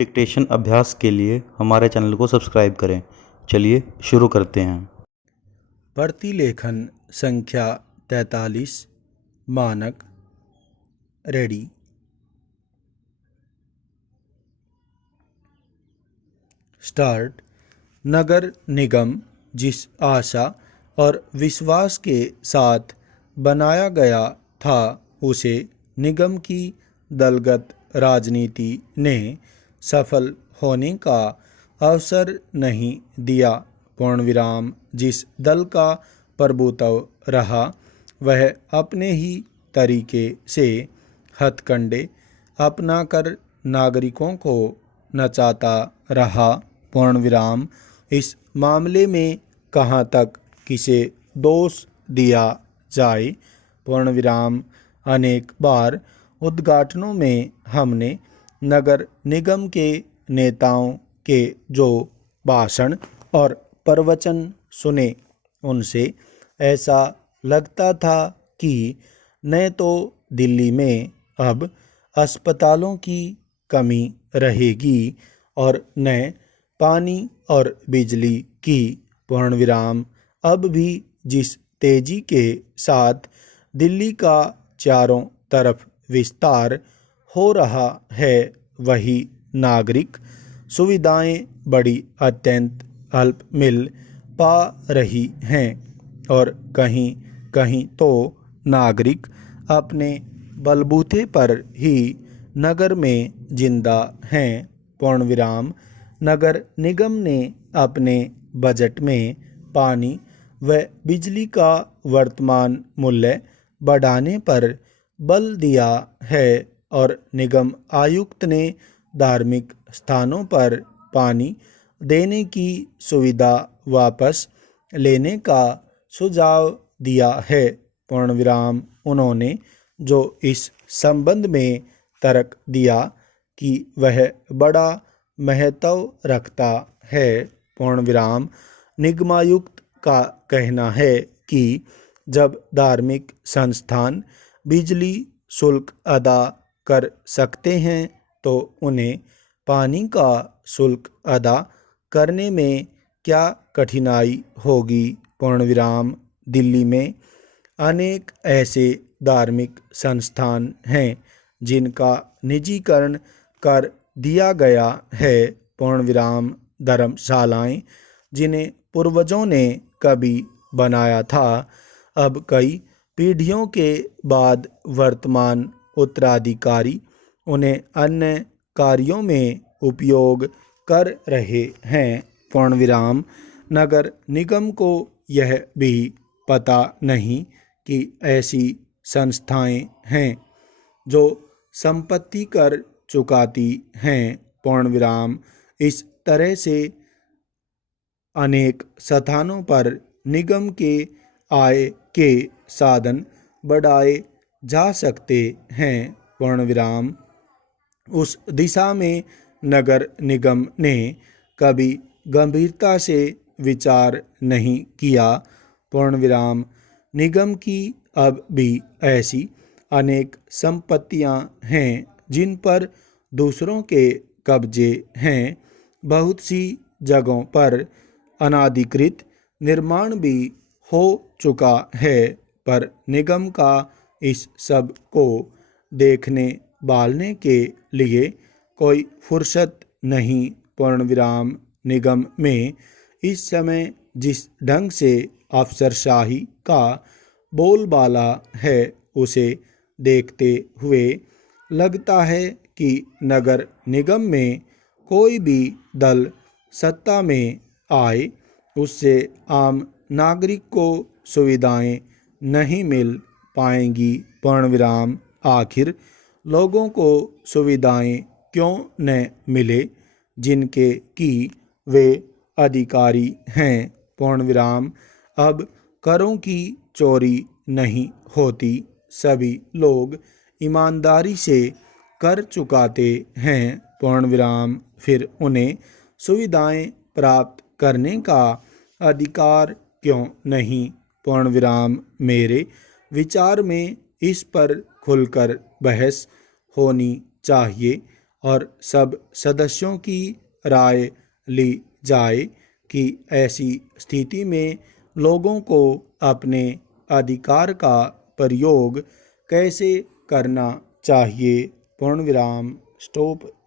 Dictation अभ्यास के लिए हमारे चैनल को सब्सक्राइब करें। चलिए शुरू करते हैं। प्रतिलेखन संख्या 43 मानक रेडी। स्टार्ट। नगर निगम जिस आशा और विश्वास के साथ बनाया गया था उसे निगम की दलगत राजनीति ने सफल होने का अवसर नहीं दिया। पूर्णविराम। जिस दल का प्रभुत्व रहा वह अपने ही तरीके से हथकंडे अपनाकर नागरिकों को नचाता रहा। पूर्णविराम। इस मामले में कहाँ तक किसे दोष दिया जाए। पूर्णविराम। अनेक बार उद्घाटनों में हमने नगर निगम के नेताओं के जो भाषण और प्रवचन सुने उनसे ऐसा लगता था कि न तो दिल्ली में अब अस्पतालों की कमी रहेगी और न पानी और बिजली की। पूर्णविराम। अब भी जिस तेजी के साथ दिल्ली का चारों तरफ विस्तार हो रहा है वही नागरिक सुविधाएं बड़ी अत्यंत अल्प मिल पा रही हैं और कहीं कहीं तो नागरिक अपने बलबूते पर ही नगर में जिंदा हैं। पूर्णविराम। नगर निगम ने अपने बजट में पानी व बिजली का वर्तमान मूल्य बढ़ाने पर बल दिया है और निगम आयुक्त ने धार्मिक स्थानों पर पानी देने की सुविधा वापस लेने का सुझाव दिया है। पूर्णविराम। उन्होंने जो इस संबंध में तर्क दिया कि वह बड़ा महत्व रखता है। पूर्णविराम। निगमायुक्त का कहना है कि जब धार्मिक संस्थान बिजली शुल्क अदा कर सकते हैं तो उन्हें पानी का शुल्क अदा करने में क्या कठिनाई होगी। पूर्णविराम। दिल्ली में अनेक ऐसे धार्मिक संस्थान हैं जिनका निजीकरण कर दिया गया है। पूर्णविराम। धर्मशालाएं जिन्हें पूर्वजों ने कभी बनाया था अब कई पीढ़ियों के बाद वर्तमान उत्तराधिकारी उन्हें अन्य कार्यों में उपयोग कर रहे हैं। पूर्णविराम। नगर निगम को यह भी पता नहीं कि ऐसी संस्थाएं हैं जो संपत्ति कर चुकाती हैं। पूर्णविराम। इस तरह से अनेक स्थानों पर निगम के आय के साधन बढ़ाए जा सकते हैं। पूर्णविराम। उस दिशा में नगर निगम ने कभी गंभीरता से विचार नहीं किया। पूर्णविराम। निगम की अब भी ऐसी अनेक संपत्तियां हैं जिन पर दूसरों के कब्जे हैं। बहुत सी जगहों पर अनाधिकृत निर्माण भी हो चुका है पर निगम का इस सब को देखने भालने के लिए कोई फुर्सत नहीं। पूर्णविराम। निगम में इस समय जिस ढंग से अफसरशाही का बोलबाला है उसे देखते हुए लगता है कि नगर निगम में कोई भी दल सत्ता में आए उससे आम नागरिक को सुविधाएं नहीं मिल पाएंगी। पूर्णविराम। आखिर लोगों को सुविधाएं क्यों न मिले जिनके कि वे अधिकारी हैं। पूर्णविराम। अब करों की चोरी नहीं होती। सभी लोग ईमानदारी से कर चुकाते हैं। पूर्णविराम। फिर उन्हें सुविधाएं प्राप्त करने का अधिकार क्यों नहीं। पूर्णविराम। मेरे विचार में इस पर खुलकर बहस होनी चाहिए। और सब सदस्यों की राय ली जाए कि ऐसी स्थिति में लोगों को अपने अधिकार का प्रयोग कैसे करना चाहिए। पूर्ण विराम। स्टॉप।